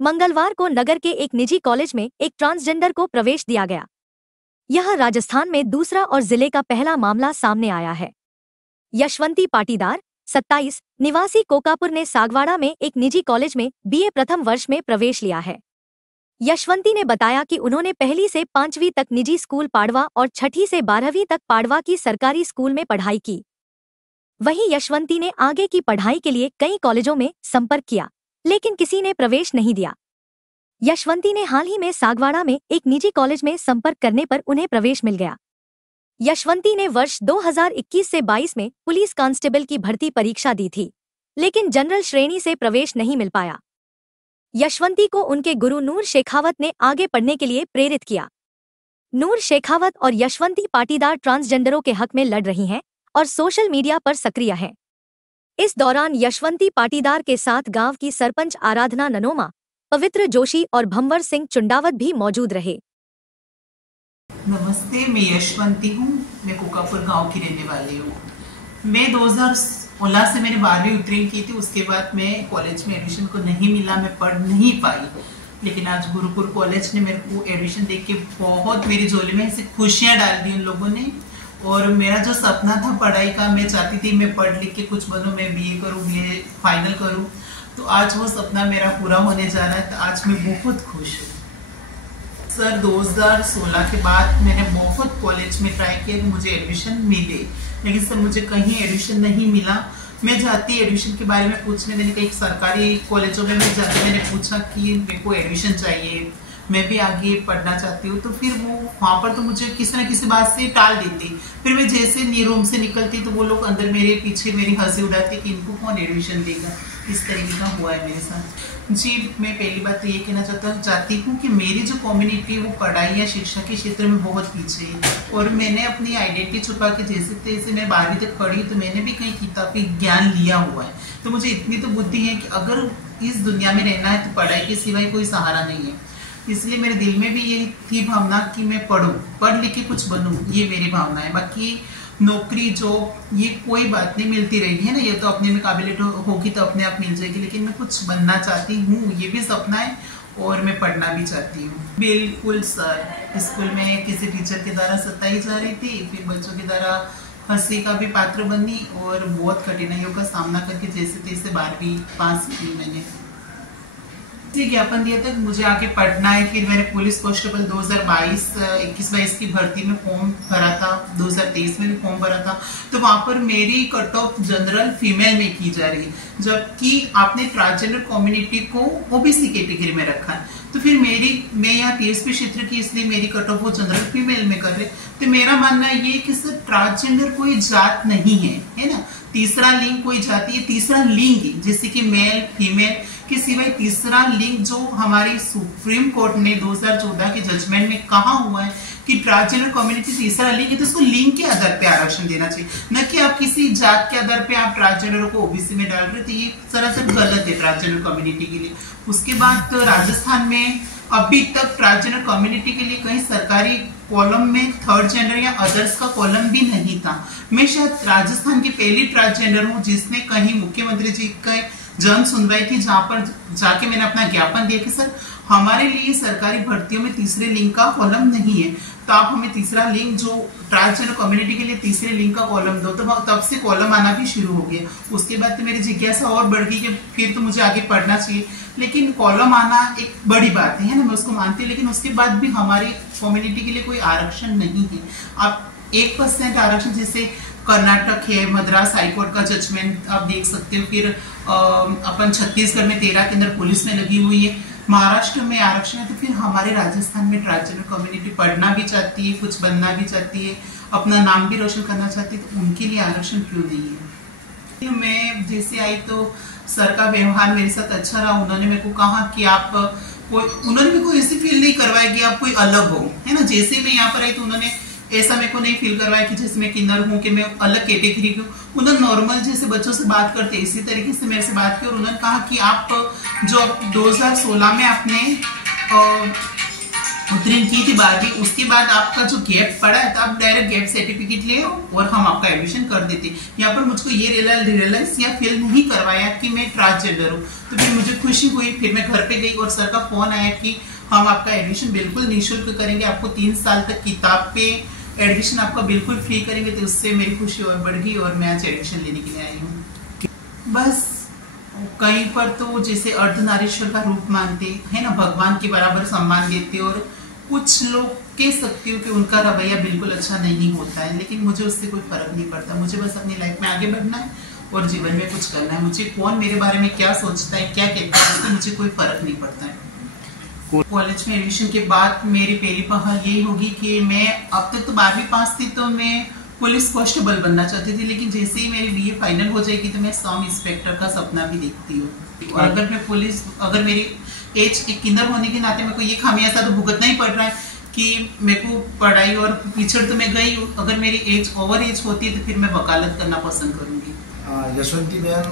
मंगलवार को नगर के एक निजी कॉलेज में एक ट्रांसजेंडर को प्रवेश दिया गया। यह राजस्थान में दूसरा और जिले का पहला मामला सामने आया है। यशवंती पाटीदार 27 निवासी कोकापुर ने सागवाड़ा में एक निजी कॉलेज में बीए प्रथम वर्ष में प्रवेश लिया है। यशवंती ने बताया कि उन्होंने पहली से 5वीं तक निजी स्कूल पाड़वा और 6ठी से 12वीं तक पाड़वा की सरकारी स्कूल में पढ़ाई की। वहीं यशवंती ने आगे की पढ़ाई के लिए कई कॉलेजों में संपर्क किया, लेकिन किसी ने प्रवेश नहीं दिया। यशवंती ने हाल ही में सागवाड़ा में एक निजी कॉलेज में संपर्क करने पर उन्हें प्रवेश मिल गया। यशवंती ने वर्ष 2021 से 22 में पुलिस कांस्टेबल की भर्ती परीक्षा दी थी, लेकिन जनरल श्रेणी से प्रवेश नहीं मिल पाया। यशवंती को उनके गुरु नूर शेखावत ने आगे पढ़ने के लिए प्रेरित किया। नूर शेखावत और यशवंती पाटीदार ट्रांसजेंडरों के हक में लड़ रही हैं और सोशल मीडिया पर सक्रिय हैं। इस दौरान यशवंती पाटीदार के साथ गांव की सरपंच आराधना ननोमा, पवित्र जोशी और भंवर सिंह चुंडावत भी मौजूद रहे। नमस्ते, मैं यशवंती हूँ। मैं कोकापुर गांव की रहने वाली हूँ। मैं 2016 से मैंने 12वीं उत्तीर्ण की थी। उसके बाद मैं कॉलेज में एडमिशन को नहीं मिला, मैं पढ़ नहीं पाई। लेकिन आज गुरुकुल कॉलेज ने मेरे को एडमिशन देख के बहुत मेरी झोली में ऐसी खुशियाँ डाल दी उन लोगों ने। और मेरा जो सपना था पढ़ाई का, मैं चाहती थी मैं पढ़ लिख के कुछ बनूं, मैं बीए करूं, बीए फाइनल करूं, तो आज वो सपना मेरा पूरा होने जा रहा है। तो आज मैं बहुत खुश हूँ। सर 2016 के बाद मैंने बहुत कॉलेज में ट्राई किया कि मुझे एडमिशन मिले, लेकिन सर मुझे कहीं एडमिशन नहीं मिला। मैं जाती एडमिशन के बारे में पूछने, मैंने कई सरकारी कॉलेजों में मैं जाती, मैंने पूछा कि मेरे को एडमिशन चाहिए, मैं भी आगे पढ़ना चाहती हूँ, तो फिर वो वहाँ पर तो मुझे किसी न किसी बात से टाल देती। फिर मैं जैसे रूम से निकलती तो वो लोग अंदर मेरे पीछे मेरी हंसी उड़ाते कि इनको कौन एडमिशन देगा। इस तरीके का हुआ है मेरे साथ। जी, मैं पहली बात तो ये कहना चाहती हूँ कि मेरी जो कम्युनिटी है वो पढ़ाई या शिक्षा के क्षेत्र में बहुत पीछे है। और मैंने अपनी आइडेंटिटी छुपा के जैसे तैसे मैं 12वीं तक पढ़ी, तो मैंने भी कई किताबी ज्ञान लिया हुआ है। तो मुझे इतनी तो बुद्धि है कि अगर इस दुनिया में रहना है तो पढ़ाई के सिवाय कोई सहारा नहीं है। इसलिए मेरे दिल में भी ये थी भावना कि मैं पढ़ूं, पढ़ लिख के कुछ बनूं, ये मेरी भावना है। बाकी नौकरी जॉब ये कोई बात नहीं, मिलती रहेगी, है ना। ये तो अपने में काबिलियत होगी तो अपने आप मिल जाएगी, लेकिन मैं कुछ बनना चाहती हूँ, ये भी सपना है। और मैं पढ़ना भी चाहती हूँ। बिल्कुल सर, स्कूल में किसी टीचर के द्वारा सताई जा रही थी, फिर बच्चों के द्वारा हंसी का भी पात्र बनी और बहुत कठिनाइयों का सामना करके जैसे तैसे 12वीं पास की मैंने। ज्ञापन दिया था मुझे आगे पढ़ना है। फिर मैंने पुलिस कांस्टेबल 2021-22 की भर्ती में फॉर्म भरा था, 2023 में भी फॉर्म भरा था। तो वहां पर मेरी कट ऑफ जनरल फीमेल में की जा रही है, जबकि आपने ट्रांसजेंडर कम्युनिटी को ओबीसी कैटेगरी में रखा है। तो फिर मैं यहाँ टीएसपी क्षेत्र की, इसलिए मेरी कट ऑफ वो जनरल फीमेल में कर रहे। तो मेरा मानना ये कि सर ट्रांसजेंडर कोई जात नहीं है ना। तीसरा लिंग कोई जाति है, तीसरा लिंग जैसे कि मेल फीमेल के सिवाय तीसरा लिंग जो हमारी सुप्रीम कोर्ट ने 2014 के जजमेंट में कहा हुआ है कि ट्रांसजेंडर कम्युनिटी तीसरा लिंग है, तो उसको लिंग के आधार पे आरक्षण देना चाहिए, न कि आप किसी जात के आधार पे आप ट्रांसजेंडर को ओबीसी में डाल रहे। तो ये सरासर गलत है ट्रांसजेंडर कम्युनिटी के लिए। उसके बाद तो राजस्थान में अभी तक ट्रांसजेंडर कम्युनिटी के लिए कहीं सरकारी कॉलम में थर्ड जेंडर या अदर्स का कॉलम भी नहीं था। मैं शायद राजस्थान की पहली ट्रांसजेंडर हूँ जिसने कहीं मुख्यमंत्री जी का जन सुनवाई थी, जहां पर जाके मैंने अपना ज्ञापन दिया कि सर हमारे लिए सरकारी भर्तियों में तीसरे लिंग का कॉलम नहीं है, तो आप हमें तीसरा लिंग जो ट्रांसजेंडर कम्युनिटी के लिए तीसरे लिंग का कॉलम दो। तो तब से कॉलम आना भी शुरू हो गया। उसके बाद तो मेरी जिज्ञासा और बढ़ गई कि फिर तो मुझे आगे पढ़ना चाहिए। लेकिन कॉलम आना एक बड़ी बात है ना, मैं उसको मानती हूँ, लेकिन उसके बाद भी हमारी कम्युनिटी के लिए कोई आरक्षण नहीं है। आप 1% आरक्षण, जैसे कर्नाटक है, मद्रास हाईकोर्ट का जजमेंट आप देख सकते हो। फिर अपन छत्तीसगढ़ में 13 केंद्र पुलिस में लगी हुई है, महाराष्ट्र में आरक्षण है। तो फिर हमारे राजस्थान में ट्रांसजेंडर कम्युनिटी पढ़ना भी चाहती है, कुछ बनना भी चाहती है, अपना नाम भी रोशन करना चाहती है, तो उनके लिए आरक्षण क्यों नहीं है। मैं जैसे आई तो सर का व्यवहार मेरे साथ अच्छा रहा। उन्होंने मेरे को कहा कि आप उन्होंने मेरे को ऐसी फील नहीं करवाया कि आप कोई अलग हो, है ना। जैसे मैं यहाँ पर आई तो उन्होंने ऐसा मेरे को नहीं फील करवाया कि जैसे मैं किन्नर हूँ, कि मैं अलग कैटेगरी की हूँ। उन्होंने नॉर्मल जैसे बच्चों से बात करते इसी तरीके से मेरे से बात की। और उन्होंने कहा कि आप जो 2016 में आपने उत्तीर्ण की थी 12वीं, उसके बाद आपका जो गैप पड़ा है तो आप डायरेक्ट गैप सर्टिफिकेट ले और हम आपका एडमिशन कर देते। यहाँ पर मुझको ये रियलाइज या फील नहीं करवाया कि मैं ट्रांसजेंडर हूँ, तो फिर मुझे खुशी हुई। फिर मैं घर पे गई और सर का फोन आया कि हम आपका एडमिशन बिल्कुल निःशुल्क करेंगे, आपको 3 साल तक किताब पे एडमिशन आपका बिल्कुल फ्री करेंगे। तो उससे मेरी खुशी और बढ़ गई और मैं आज एडमिशन लेने के लिए आई हूँ। बस कहीं पर तो जैसे अर्धनारीश्वर का रूप मानते है ना, भगवान के बराबर सम्मान देते, और कुछ लोग कह सकती हूँ कि उनका रवैया बिल्कुल अच्छा नहीं होता है, लेकिन मुझे उससे कोई फर्क नहीं पड़ता। मुझे बस अपनी लाइफ में आगे बढ़ना है और जीवन में कुछ करना है। मुझे कौन मेरे बारे में क्या सोचता है, क्या कहता है, उससे मुझे कोई फर्क नहीं पड़ता है। कॉलेज में एडमिशन के बाद मेरी पहली पहल यही होगी कि मैं अब तक तो 12वीं पास थी तो मैं पुलिस कांस्टेबल बनना चाहती थी, लेकिन जैसे ही मेरी बीए फाइनल हो जाएगी तो मैं सब इंस्पेक्टर का सपना भी देखती हूँ। और अगर मेरी एज एक किन्नर होने के नाते मेरे को ये खामियाजा तो भुगतना ही पड़ रहा है कि मेरे को पढ़ाई और पिछड़ तो मैं गई हूँ। अगर मेरी एज ओवर एज होती है तो फिर मैं वकालत करना पसंद करूंगी। यशवंती बहन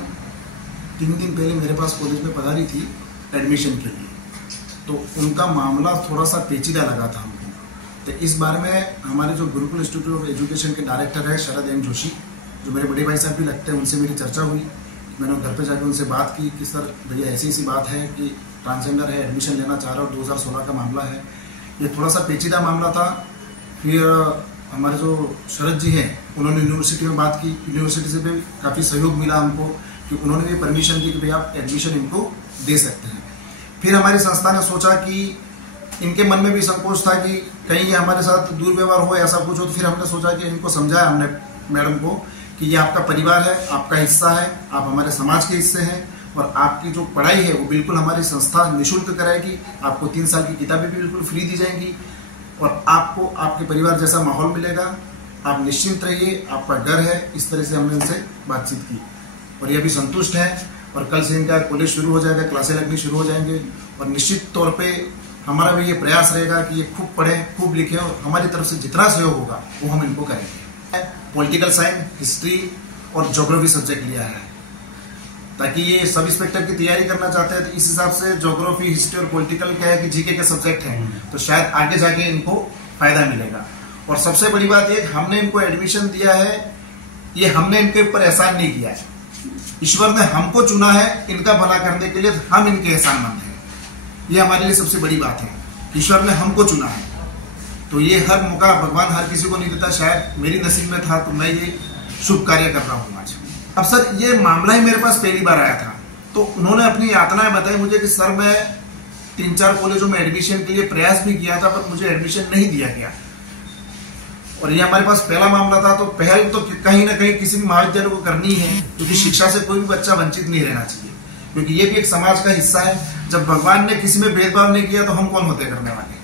3 दिन पहले मेरे पास कॉलेज में पधारी थी एडमिशन के लिए, तो उनका मामला थोड़ा सा पेचीदा लगा था हमको। तो इस बारे में हमारे जो गुरुकुल इंस्टीट्यूट ऑफ एजुकेशन के डायरेक्टर है शरद एम जोशी, जो मेरे बड़े भाई साहब भी लगते हैं, उनसे मेरी चर्चा हुई। मैंने घर पे जाकर उनसे बात की कि सर भैया ऐसी बात है कि ट्रांसजेंडर है, एडमिशन लेना चाह रहा हूँ, 2016 का मामला है, ये थोड़ा सा पेचीदा मामला था। फिर हमारे जो शरद जी हैं उन्होंने यूनिवर्सिटी में बात की, यूनिवर्सिटी से भी काफ़ी सहयोग मिला हमको कि उन्होंने भी परमिशन दी कि भाई आप एडमिशन इनको दे सकते हैं। फिर हमारी संस्था ने सोचा कि इनके मन में भी संकोच था कि कहीं ये हमारे साथ दुर्व्यवहार हो, ऐसा कुछ हो, तो फिर हमने सोचा कि इनको समझाया हमने मैडम को कि ये आपका परिवार है, आपका हिस्सा है, आप हमारे समाज के हिस्से हैं, और आपकी जो पढ़ाई है वो बिल्कुल हमारी संस्था निःशुल्क कराएगी। आपको 3 साल की किताबें भी बिल्कुल फ्री दी जाएंगी और आपको आपके परिवार जैसा माहौल मिलेगा। आप निश्चिंत रहिए, आपका घर है। इस तरह से हमने उनसे बातचीत की और ये भी संतुष्ट है। और कल से इनका कॉलेज शुरू हो जाएगा, क्लासें लगनी शुरू हो जाएंगे, और निश्चित तौर पे हमारा भी ये प्रयास रहेगा कि ये खूब पढ़ें, खूब लिखें, और हमारी तरफ से जितना सहयोग होगा वो हम इनको करेंगे। पॉलिटिकल साइंस, हिस्ट्री और ज्योग्राफी सब्जेक्ट लिया है ताकि ये सब इंस्पेक्टर की तैयारी करना चाहते हैं, तो इस हिसाब से ज्योग्राफी, हिस्ट्री और पॉलिटिकल क्या है कि जीके के सब्जेक्ट हैं, तो शायद आगे जाके इनको फायदा मिलेगा। और सबसे बड़ी बात ये, हमने इनको एडमिशन दिया है, ये हमने इनके ऊपर एहसान नहीं किया है, ईश्वर ने हमको चुना है इनका भला करने के लिए, तो हम इनके एहसानमंद हैं। ये हमारे लिए सबसे बड़ी बात है, ईश्वर ने हमको चुना है, तो ये हर मौका भगवान हर किसी को नहीं देता। शायद मेरी नसीब में था तो मैं ये शुभ कार्य कर रहा हूँ आज। अब सर ये मामला ही मेरे पास पहली बार आया था, तो उन्होंने अपनी यातनाएं बताई मुझे कि सर मैं 3-4 कॉलेजों में एडमिशन के लिए प्रयास भी किया था, पर मुझे एडमिशन नहीं दिया गया। और ये हमारे पास पहला मामला था, तो पहल तो कहीं ना कहीं किसी भी महाविद्यालय को करनी है, क्योंकि शिक्षा से कोई भी बच्चा वंचित नहीं रहना चाहिए, क्योंकि ये भी एक समाज का हिस्सा है। जब भगवान ने किसी में भेदभाव नहीं किया तो हम कौन होते करने वाले।